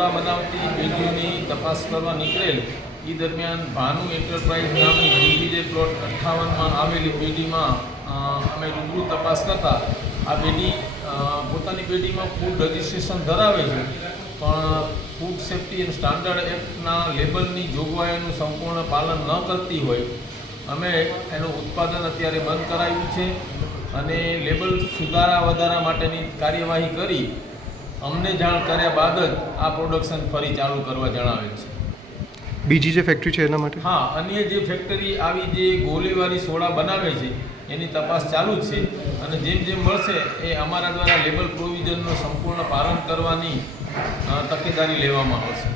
Soda બનાવતી પેઢીઓની તપાસ કરવા નીકળેલ એ દરમિયાન ભાનુ એન્ટરપ્રાઇઝ નામની દિગ્વિજય પ્લોટ 58માં આવેલી પેઢીમાં અમે રૂબરૂ તપાસ કરતા આ પેઢી પોતાની પેઢીમાં ફૂડ રજિસ્ટ્રેશન ધરાવે છે, પણ ફૂડ સેફ્ટી એન્ડ સ્ટાન્ડર્ડ એક્ટના લેબલની જોગવાઈઓનું સંપૂર્ણ પાલન ન કરતી હોય. અમે એનું ઉત્પાદન અત્યારે બંધ કરાવ્યું છે અને લેબલ સુધારા વધારા માટેની કાર્યવાહી કરી અમને જાણ કર્યા બાદ જ આ પ્રોડક્શન ફરી ચાલુ કરવા જણાવેલ છે. બીજી જે ફેક્ટરી છે એના માટે? હા, અન્ય જે ફેક્ટરી આવી જે ગોળીવાળી સોડા બનાવે છે એની તપાસ ચાલુ જ છે અને જેમ જેમ મળશે એ અમારા દ્વારા લેબલ પ્રોવિઝનનું સંપૂર્ણ પાલન કરવાની તકેદારી લેવામાં આવશે.